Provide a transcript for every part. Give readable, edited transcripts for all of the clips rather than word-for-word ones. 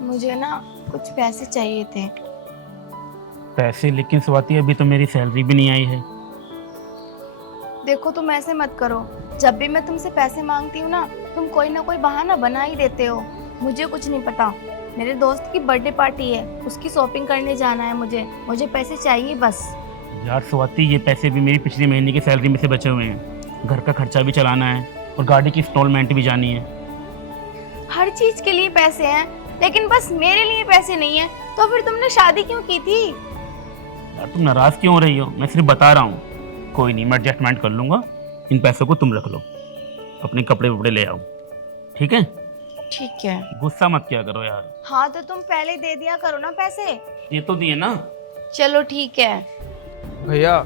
मुझे ना कुछ पैसे चाहिए थे। पैसे? लेकिन स्वाति अभी तो मेरी सैलरी भी नहीं आई है। देखो तुम ऐसे मत करो, जब भी मैं तुमसे पैसे मांगती हूँ ना तुम कोई ना कोई बहाना बना ही देते हो। मुझे कुछ नहीं पता, मेरे दोस्त की बर्थडे पार्टी है, उसकी शॉपिंग करने जाना है मुझे पैसे चाहिए बस। यार स्वाति, ये पैसे भी मेरी पिछले महीने की सैलरी में से बचे हुए हैं। घर का खर्चा भी चलाना है और गाड़ी की इंस्टॉलमेंट भी जानी है। हर चीज के लिए पैसे हैं, लेकिन बस मेरे लिए पैसे नहीं है। तो फिर तुमने शादी क्यों की थी? यार तुम नाराज क्यों हो रही हो? मैं सिर्फ बता रहा हूँ। कोई नहीं, मैं एडजस्टमेंट कर लूंगा। इन पैसों को तुम रख लो, अपने कपड़े वपड़े ले आओ, ठीक है? ठीक है। गुस्सा मत किया करो यार। हाँ तो तुम पहले दे दिया करो ना पैसे। ये तो दिए ना। चलो ठीक है। भैया,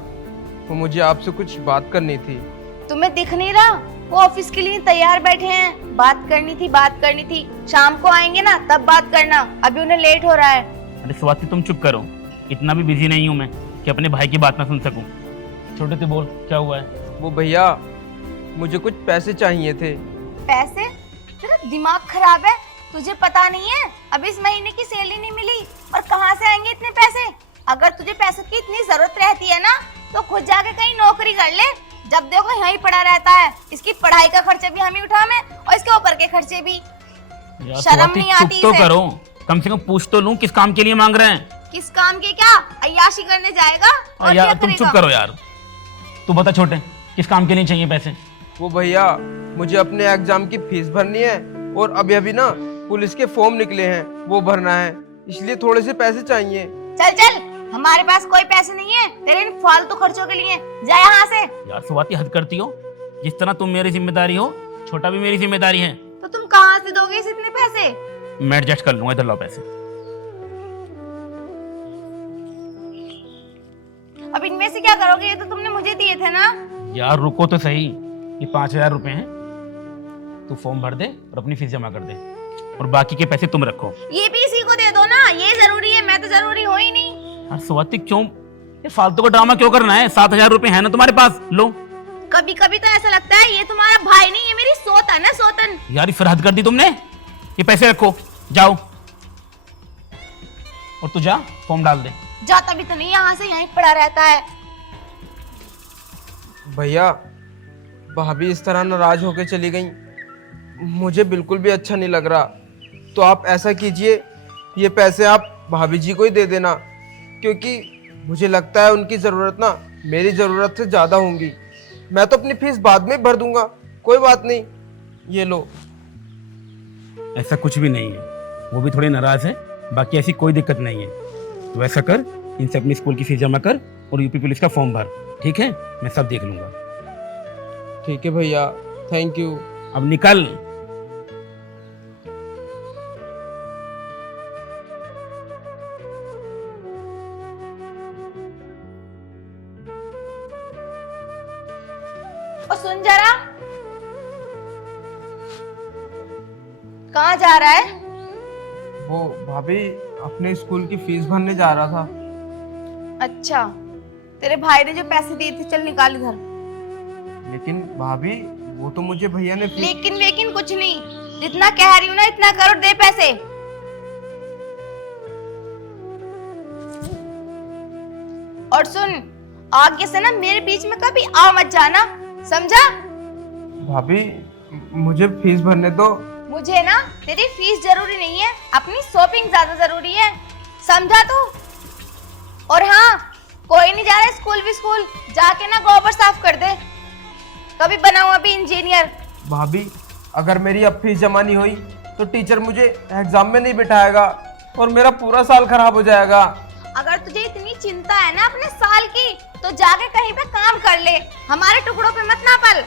वो मुझे आपसे कुछ बात करनी थी। तुम्हें दिख नहीं रहा? वो ऑफिस के लिए तैयार बैठे हैं। बात करनी थी। शाम को आएंगे ना तब बात करना, अभी उन्हें लेट हो रहा है। अरे स्वाति तुम चुप करो, इतना भी बिजी नहीं हूँ मैं कि अपने भाई की बात ना सुन सकूं। छोटे से बोल, क्या हुआ है? वो भैया, मुझे कुछ पैसे चाहिए थे। पैसे? तेरा दिमाग खराब है? तुझे पता नहीं है अभी इस महीने की सैलरी नहीं मिली और कहाँ से आएंगे इतने पैसे? अगर तुझे पैसों की इतनी जरूरत रहती है ना तो खुद जाके कहीं नौकरी कर ले। जब देखो यहीं पड़ा रहता है। इसकी पढ़ाई का खर्चा भी हम ही उठावे और इसके ऊपर के खर्चे भी। यार शर्म स्वाति, नहीं चुप आती तो इसे? करो, कम से कम पूछ तो लूं किस काम के लिए मांग रहे हैं। किस काम के? क्या अय्याशी करने जाएगा? और यार क्या तुम चुप करेगा? करो यार। तू बता छोटे, किस काम के लिए चाहिए पैसे? वो भैया, मुझे अपने एग्जाम की फीस भरनी है और अभी अभी ना पुलिस के फॉर्म निकले हैं, वो भरना है, इसलिए थोड़े से पैसे चाहिए। चल, हमारे पास कोई पैसे नहीं है तेरे इन फालतू खर्चों के लिए। जा यहाँ से। यार स्वाति, हद करती हो। जिस तरह तुम मेरी जिम्मेदारी हो, छोटा भी मेरी जिम्मेदारी है। तो तुम कहाँ से दोगे इस इतने पैसे? मैं एडजस्ट कर लूंगा, इधर लाओ पैसे। अब इनमें से क्या करोगे? ये तो तुमने मुझे दिए थे ना। यार रुको तो सही, ये 5,000 रुपए हैं, तू फॉर्म भर दे और अपनी फीस जमा कर दे, और बाकी के पैसे तुम रखो। ये भी इसी को दे दो ना, ये जरूरी है, मैं तो जरूरी हो ही नहीं। यार स्वाति, क्यों ये फालतू का ड्रामा क्यों करना है? 7,000 रुपए है ना तुम्हारे पास, लो। कभी कभी तो ऐसा लगता है ये तुम्हारा भाई नहीं, ये मेरी सोतन है, सोतन। यार फिर हद कर दी तुमने। ये पैसे रखो, जाओ। और तू जा, फॉर्म डाल दे। जाता भी तो नहीं, यहाँ से यहीं पड़ा रहता है। भैया, भाभी इस तरह नाराज होकर चली गई, मुझे बिल्कुल भी अच्छा नहीं लग रहा। तो आप ऐसा कीजिए, ये पैसे आप भाभी जी को ही दे देना, क्योंकि मुझे लगता है उनकी ज़रूरत ना मेरी ज़रूरत से ज़्यादा होंगी। मैं तो अपनी फीस बाद में भर दूंगा, कोई बात नहीं, ये लो। ऐसा कुछ भी नहीं है, वो भी थोड़े नाराज है, बाकी ऐसी कोई दिक्कत नहीं है। तो ऐसा कर, इनसे अपनी स्कूल की फीस जमा कर और यूपी पुलिस का फॉर्म भर, ठीक है? मैं सब देख लूंगा। ठीक है भैया, थैंक यू। अब निकल। और सुन जरा, कहाँ जा रहा है? वो भाभी, अपने स्कूल की फीस भरने जा रहा था। अच्छा, तेरे भाई ने जो पैसे दिए थे, चल निकाल इधर। लेकिन भाभी, वो तो मुझे भैया ने लेकिन कुछ नहीं, जितना कह रही हूँ ना इतना करो, दे पैसे। और सुन, आगे से ना मेरे बीच में कभी आ मत जाना, समझा? भाभी, मुझे फीस भरने दो। मुझे ना तेरी फीस जरूरी नहीं है, अपनी शॉपिंग ज्यादा जरूरी है, समझा तू? और हाँ, कोई नहीं जा रहा स्कूल भी, स्कूल जाके ना गोबर साफ कर दे, कभी बना हुआ भी इंजीनियर। भाभी, अगर मेरी अब फीस जमा नहीं हुई तो टीचर मुझे एग्जाम में नहीं बिठाएगा और मेरा पूरा साल खराब हो जाएगा। अगर तुझे इतनी चिंता है ना अपने साल की तो जाके कहीं पे काम कर ले, हमारे टुकड़ों पे मत ना पल।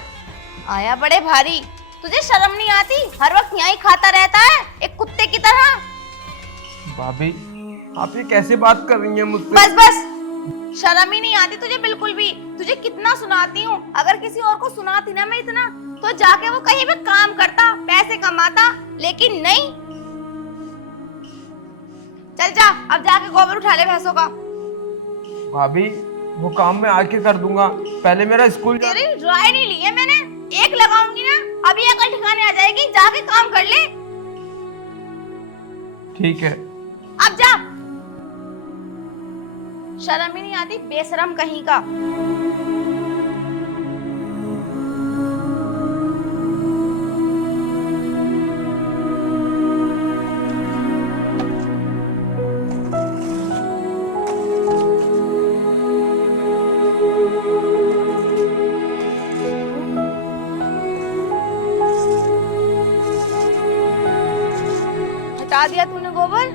आया बड़े भारी, तुझे शर्म नहीं आती? हर वक्त यहीं खाता रहता है एक कुत्ते की तरह। भाभी, आप ये कैसे बात कर रही हैं मुझसे? बस, शर्म ही नहीं आती तुझे बिल्कुल भी। तुझे कितना सुनाती हूँ, अगर किसी और को सुनाती ना मैं इतना, तो जाके वो कहीं पे काम करता, पैसे कमाता, लेकिन नहीं। चल जा, अब जाके गोबर उठा ले भैंसों का। भाभी, वो काम मैं आके कर दूंगा, पहले मेरा स्कूल तेरी राय नहीं ली है मैंने, एक लगाऊंगी ना अभी अकल ठिकाने आ जाएगी, जाके काम कर ले। ठीक है। अब जा। शर्म ही नहीं आती, बेशरम कहीं का। हटा दिया तूने गोबर?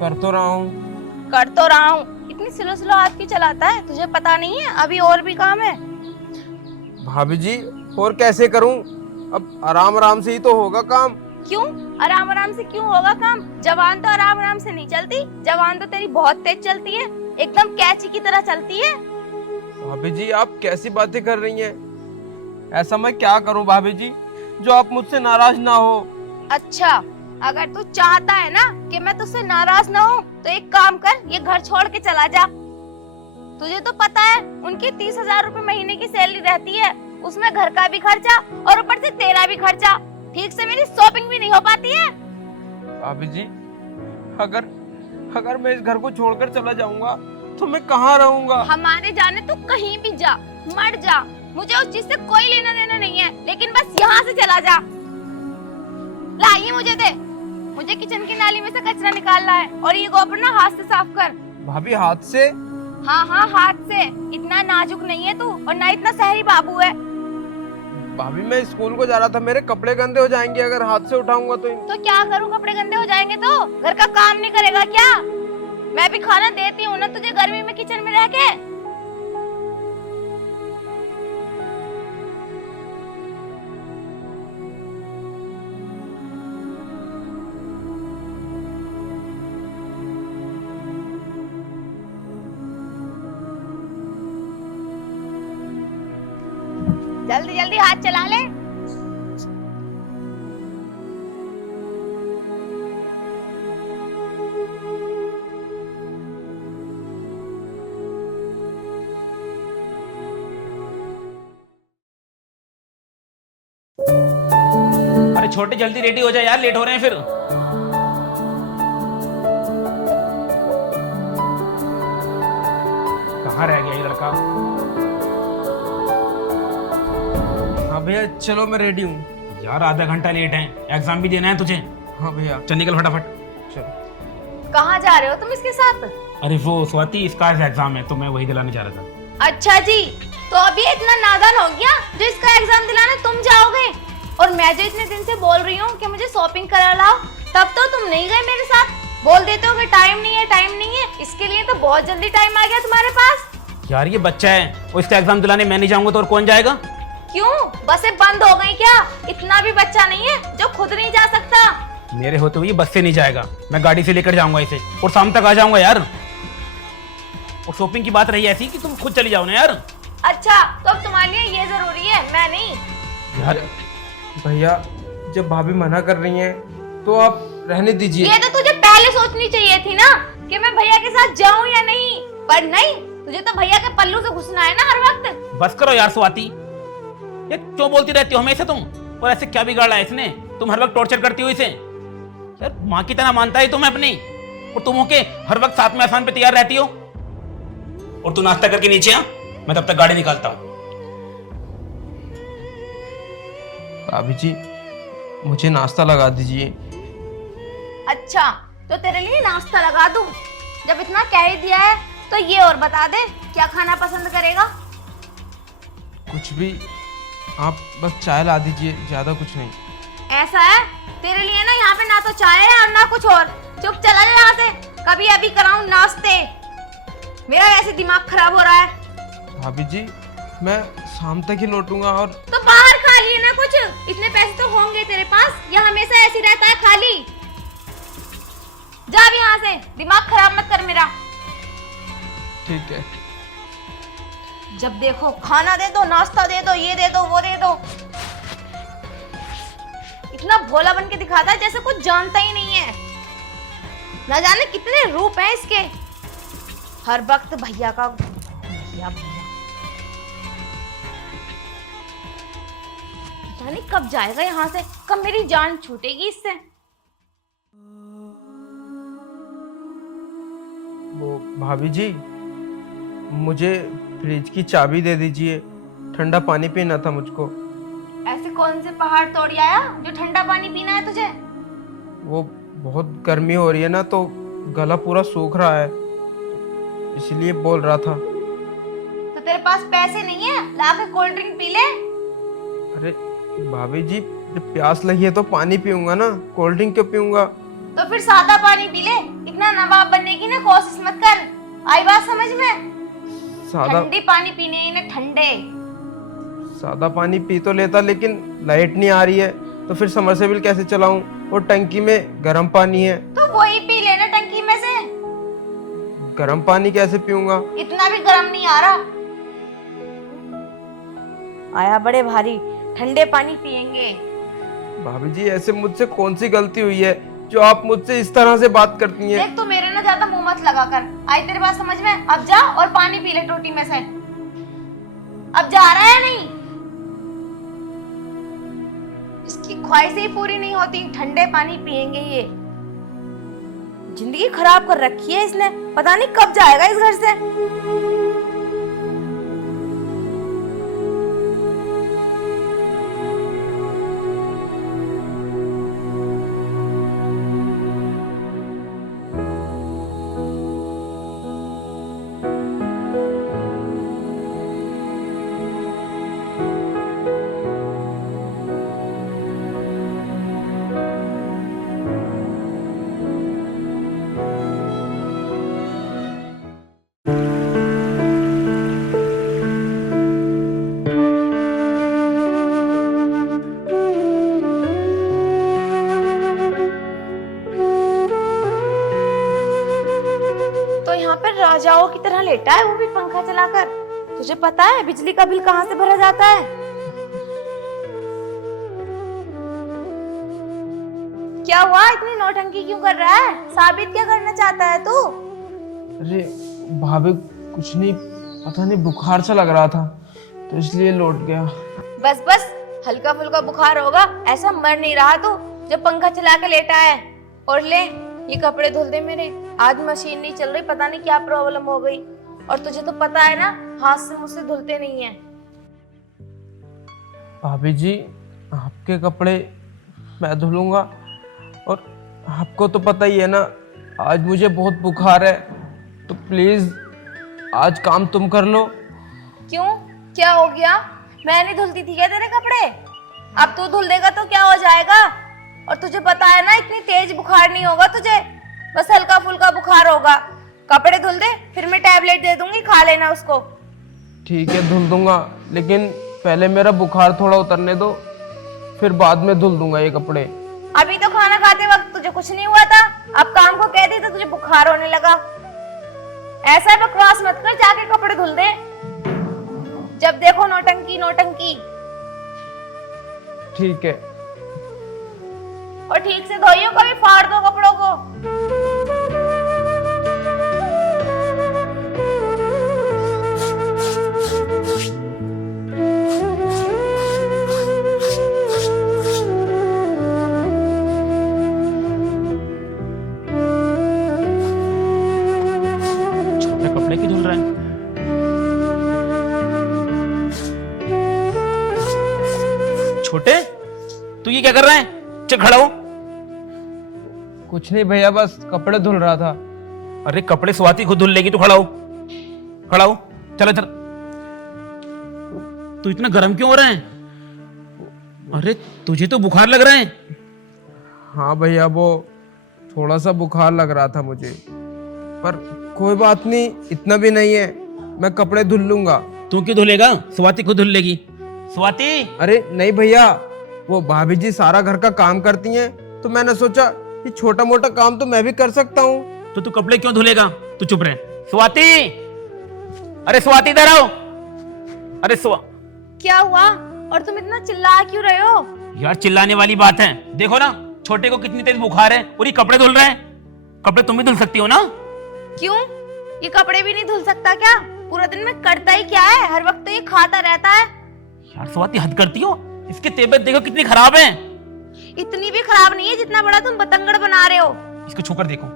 कर तो रहा हूँ। कर तो रहा हूँ। इतनी स्लो स्लो हाथ की चलाता है, तुझे पता नहीं है अभी और भी काम है। भाभी जी और कैसे करूँ, अब आराम आराम से ही तो होगा काम। क्यों आराम आराम से क्यों होगा काम? जवान तो आराम आराम से नहीं चलती, जवान तो तेरी बहुत तेज चलती है, एकदम कैची की तरह चलती है। भाभी जी आप कैसी बातें कर रही हैं? ऐसा मैं क्या करूं भाभी जी जो आप मुझसे नाराज ना हो? अच्छा, अगर तू चाहता है ना कि मैं तुझसे नाराज ना हूँ तो एक काम कर, ये घर छोड़ के चला जा। तुझे तो पता है उनकी 30,000 रुपए महीने की सैलरी रहती है, उसमें घर का भी खर्चा और ऊपर से तेरा भी खर्चा, ठीक से मेरी शॉपिंग भी नहीं हो पाती है। भाभी जी अगर मैं इस घर को छोड़कर चला जाऊंगा तो मैं कहाँ रहूंगा? हमारे जाने तू कहीं भी जा, मर जा, मुझे उस चीज से कोई लेना देना नहीं है, लेकिन बस यहाँ से चला जा। ला ये मुझे दे, मुझे किचन की नाली में से कचरा निकालना है, और ये गोबर ना हाथ से साफ कर। भाभी हाथ से? हाँ हाँ हाथ से, इतना नाजुक नहीं है तू और ना इतना शहरी बाबू है। भाभी मैं स्कूल को जा रहा था, मेरे कपड़े गंदे हो जाएंगे अगर हाथ से उठाऊंगा तो क्या करूँ, कपड़े गंदे हो जाएंगे तो? घर का काम नहीं करेगा क्या? मैं भी खाना देती हूँ ना तुझे गर्मी में किचन में रह के। जल्दी जल्दी हाथ चला ले। अरे छोटे जल्दी रेडी हो जाए यार, लेट हो रहे हैं फिर। कहाँ रह गया ये लड़का? हाँ भैया चलो मैं रेडी हूँ। यार आधा घंटा लेट है, एग्जाम भी देना है तुझे। हाँ भैया चल निकल फटाफट। चलो। कहाँ जा रहे हो तुम इसके साथ? अरे वो स्वाति, इसका आज एग्जाम है तो मैं वही दिलाने जा रहा था। अच्छा जी, तो अभी इतना नादान हो गया जो इसका एग्जाम दिलाने तुम जाओगे? और मैं जो इतने दिन से बोल रही हूँ कि मुझे शॉपिंग करा लाओ, तब तो तुम नहीं गए मेरे साथ। बोल देते हो कि टाइम नहीं है, टाइम नहीं है, इसके लिए तो बहुत जल्दी टाइम आ गया तुम्हारे पास। यार ये बच्चा है और इसका एग्जाम दिलाने मैं नहीं जाऊंगा तो और कौन जाएगा? क्यों, बसें बंद हो गई क्या? इतना भी बच्चा नहीं है जो खुद नहीं जा सकता। मेरे होते हुए बस से नहीं जाएगा, मैं गाड़ी से लेकर जाऊंगा इसे और शाम तक आ जाऊंगा यार। और शॉपिंग की बात रही ऐसी कि तुम खुद चली जाओ ना यार। अच्छा, तो अब तुम्हारे लिए ये जरूरी है, मैं नहीं। यार भैया जब भाभी मना कर रही हैं तो आप रहने दीजिए। ये तो तुझे पहले सोचनी चाहिए थी ना कि मैं भैया के साथ जाऊं या नहीं, पर नहीं, तुझे तो भैया के पल्लू से घुसना है ना हर वक्त। बस करो यार स्वाति, ये क्यों बोलती रहती हो हमेशा तुम? और ऐसे क्या बिगाड़ा है इसने? तुम हर वक्त टॉर्चर करती हो इसे। यार माँ की तरह मानता है तुम्हें अपनी, और तुम होके हर वक्त साथ में आसान पे तैयार रहती हो। और तू नाश्ता करके नीचे आ, मैं तब तक गाड़ी निकालता हूँ। भाभी जी मुझे नाश्ता लगा दीजिए। अच्छा, तो तेरे लिए नाश्ता लगा दूं? जब इतना कह ही दिया है तो ये और बता दे, क्या खाना पसंद करेगा? कुछ भी, आप बस चाय ला दीजिए, ज्यादा कुछ नहीं। ऐसा है, तेरे लिए ना यहाँ पे ना तो चाय है और ना कुछ और। चुप चला जा यहाँ से, कभी अभी कराऊं नाश्ते। मेरा वैसे दिमाग खराब हो रहा है। भाभी जी मैं शाम तक ही लौटूंगा। और तो बाहर खा लिए ना कुछ, इतने पैसे तो होंगे तेरे पास, या हमेशा ऐसे रहता है खाली? जा भी यहाँ से, दिमाग खराब मत कर मेरा। ठीक है। जब देखो खाना दे दो, नाश्ता दे दो, ये दे दो, वो दे दो। इतना भोला बन के दिखाता है जैसे कुछ जानता ही नहीं है। न जाने कितने रूप हैं इसके, हर वक्त भैया का भैया भैया। जाने कब जाएगा यहाँ से, कब मेरी जान छूटेगी इससे। वो भाभी जी, मुझे फ्रिज की चाबी दे दीजिए, ठंडा पानी पीना था मुझको। ऐसे कौन से पहाड़ तोड़ आया जो ठंडा पानी पीना है तुझे? वो बहुत गर्मी हो रही है ना, तो गला पूरा सूख रहा है, इसलिए बोल रहा था। तो तेरे पास पैसे नहीं है, लाके कोल्ड ड्रिंक पी ले। अरे भाभी जी, जब प्यास लगी है तो पानी पीऊंगा ना, कोल्ड ड्रिंक क्यों पीऊंगा? तो फिर सादा पानी पी ले, इतना नवाब बनने की ना कोशिश मत कर। आई बात समझ में? सादा ठंडी पानी पीने हैं ना, ठंडे। सादा पानी पी तो लेता, लेकिन लाइट नहीं आ रही है, तो फिर समरसेबिल कैसे चलाऊं? और टंकी में गर्म पानी है। तो वही पी लेना टंकी में से। गर्म पानी कैसे पीऊंगा? इतना भी गर्म नहीं आ रहा। आया बड़े भारी, ठंडे पानी पियेंगे। भाभी जी, ऐसे मुझसे कौन सी गलती हुई है जो आप मुझसे इस तरह से बात करती हैं? देख, तू मेरे ना ज्यादा मुंह मत लगा कर। आई तेरे बात समझ में? अब जा और पानी पी ले टोटी में से। अब जा रहा है नहीं? इसकी ख्वाहिशें ही पूरी नहीं होती, ठंडे पानी पियेंगे ये। जिंदगी खराब कर रखी है इसने, पता नहीं कब जाएगा इस घर से। राजाओं की तरह लेटा है, वो भी पंखा चलाकर। तुझे पता है बिजली का बिल कहाँ से भरा जाता है? क्या हुआ, इतनी नौटंकी क्यों कर रहा है? साबित क्या करना चाहता है तू? अरे भाभी, कुछ नहीं, पता नहीं बुखार सा लग रहा था, तो इसलिए लौट गया। बस बस, हल्का फुल्का बुखार होगा, ऐसा मर नहीं रहा तू जब पंखा चला के लेटा है। और ले, ये कपड़े धुल दे मेरे, आज मशीन नहीं चल रही, पता नहीं क्या प्रॉब्लम हो गई। और तुझे तो पता है ना, हाथ से मुझसे धुलते नहीं है। भाभी जी, आपके कपड़े मैं धुलूंगा, और आपको तो पता ही है ना, आज मुझे बहुत बुखार है, तो प्लीज आज काम तुम कर लो। क्यों, क्या हो गया? मैं नहीं धुलती थी क्या तेरे कपड़े? अब तू धुल देगा तो क्या हो जाएगा? और तुझे पता है ना, इतनी तेज बुखार नहीं होगा तुझे, बस हल्का फुल्का बुखार होगा। कपड़े धुल दे, फिर मैं टैबलेट दे दूंगी, खा लेना उसको। ठीक है, धुल दूंगा, लेकिन पहले मेरा बुखार थोड़ा उतरने दो, फिर बाद में धुल दूंगा ये कपड़े। अभी तो खाना खाते वक्त तुझे कुछ नहीं हुआ था, अब काम को कह दी तो तुझे बुखार होने लगा। ऐसा बकवास मत कर, जाके कपड़े धुल दे। जब देखो नौटंकी नौटंकी। ठीक है। और ठीक से धोइयो, कभी फाड़ दो कपड़ों को। छोटे कपड़े क्यों धुल रहे हैं? छोटे, तू ये क्या कर रहा है? चल खड़ा हो। कुछ नहीं भैया, बस कपड़े धुल रहा था। अरे कपड़े स्वाति खुद धुल लेगी, तू खड़ा हो, खड़ा हो, चल इधर। तू इतना गर्म क्यों हो रहा है? अरे तुझे तो बुखार लग रहा है। हाँ भैया, वो थोड़ा सा बुखार लग रहा था मुझे, पर कोई बात नहीं, इतना भी नहीं है, मैं कपड़े धुल लूंगा। तू क्यों धुलेगा? स्वाति खुद धुल लेगी। स्वाति, अरे नहीं भैया, वो भाभी जी सारा घर का काम करती हैं, तो मैंने सोचा कि छोटा मोटा काम तो मैं भी कर सकता हूँ। तो तू कपड़े क्यों धुलेगा? तू चुप रहे। स्वाति, अरे स्वाति इधर आओ। अरे क्या हुआ? और तुम इतना चिल्ला क्यों रहे हो? यार चिल्लाने वाली बात है, देखो ना छोटे को कितनी तेज बुखार है और ये कपड़े धुल रहे हैं। कपड़े तुम भी धुल सकती हो ना? क्यों, ये कपड़े भी नहीं धुल सकता क्या? पूरा दिन में करता ही क्या है? हर वक्त तो ये खाता रहता है। यार स्वाति, हद करती हो, इसकी तबीयत देखो कितनी खराब है। इतनी भी खराब नहीं है जितना बड़ा तुम बतंगड़ बना रहे हो। इसको छूकर देखो,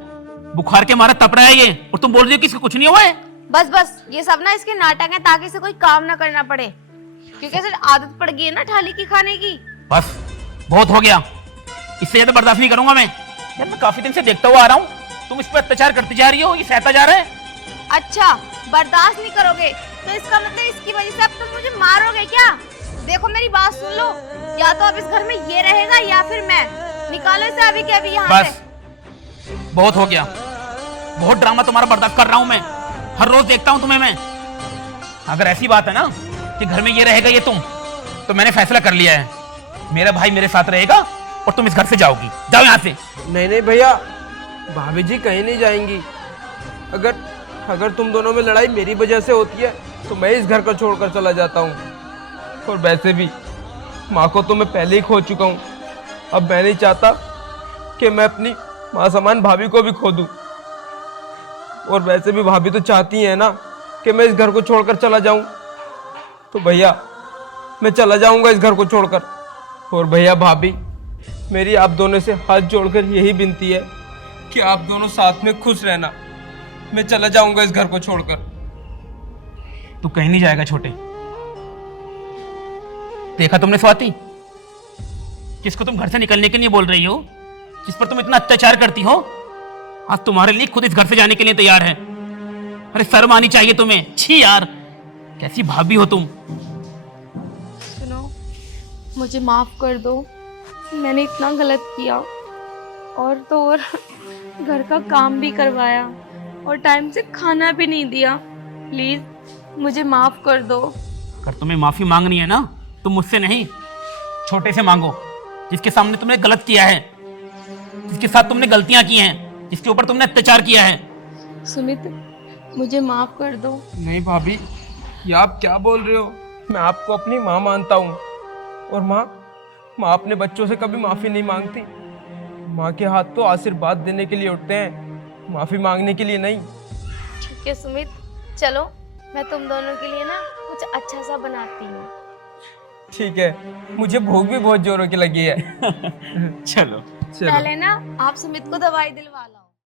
बुखार के मारे तप रहा है ये, और तुम बोल रही हो कि इसको कुछ नहीं हुआ है। बस बस, ये सब ना इसके नाटक है ताकि इसे कोई काम ना करना पड़े, क्योंकि इसे आदत पड़ गई है ना थाली की खाने की। बस बहुत हो गया, इससे ज्यादा बर्दाश्त नहीं करूंगा मैं। यार मैं काफी दिन से देखता हुआ आ रहा हूँ, तुम इस पर अत्याचार करती जा रही हो, ये सहता जा रहा है। अच्छा, बर्दाश्त नहीं करोगे तो इसका मतलब इसकी वजह से अब तुम मुझे मारोगे क्या? देखो मेरी बात सुन लो, या तो अब इस घर में ये रहेगा या फिर मैं। निकालो इसे अभी के अभी यहाँ बस बहुत हो गया, बहुत ड्रामा तुम्हारा बर्दाश्त कर रहा हूं मैं, हर रोज देखता हूं तुम्हें मैं। अगर ऐसी बात है ना कि घर में ये रहेगा ये तुम, तो मैंने फैसला कर लिया है, मेरा भाई मेरे साथ रहेगा और तुम इस घर से जाओगी। जाओ यहाँ से। नहीं नहीं भैया, भाभी जी कहीं नहीं जाएंगी। अगर अगर तुम दोनों में लड़ाई मेरी वजह से होती है तो मैं इस घर को छोड़कर चला जाता हूँ। और वैसे भी माँ को तो मैं पहले ही खो चुका हूँ, अब मैं नहीं चाहता कि मैं अपनी माँ समान भाभी को भी खो दूँ। और वैसे भी भाभी तो चाहती है ना कि मैं इस घर को छोड़कर चला जाऊँ, तो भैया मैं चला जाऊँगा इस घर को छोड़कर। और भैया भाभी, मेरी आप दोनों से हाथ जोड़कर यही विनती है कि आप दोनों साथ में खुश रहना। मैं चला जाऊंगा इस घर को छोड़कर। तू कहीं नहीं जाएगा छोटे। देखा तुमने स्वाति, किसको तुम घर से निकलने के लिए बोल रही हो, जिस पर तुम इतना अत्याचार करती हो, आज तुम्हारे लिए खुद इस घर से जाने के लिए तैयार है। अरे शर्म आनी चाहिए तुम्हें। छी यार, कैसी भाभी हो तुम। सुनो, मुझे माफ कर दो, मैंने इतना गलत किया, और तो और घर का काम भी करवाया और टाइम से खाना भी नहीं दिया। प्लीज मुझे माफ कर दो। अगर तुम्हें माफी मांगनी है ना, तुम मुझसे नहीं, छोटे से मांगो, जिसके सामने तुमने गलत किया है, जिसके साथ तुमने गलतियां की हैं, जिसके ऊपर तुमने अत्याचार किया है। सुमित, मुझे माफ कर दो। नहीं भाभी, ये आप क्या बोल रहे हो? मैं आपको अपनी माँ मानता हूँ, और माँ अपने बच्चों से कभी माफ़ी नहीं मांगती। माँ के हाथ तो आशीर्वाद देने के लिए उठते हैं, माफ़ी मांगने के लिए नहीं। ठीक है सुमित, चलो मैं तुम दोनों के लिए ना कुछ अच्छा सा बनाती हूँ। ठीक है, मुझे भूख भी बहुत जोरों की लगी है। चलो। चलो। पहले ना आप सुमित को दवाई दिलवा लाओ।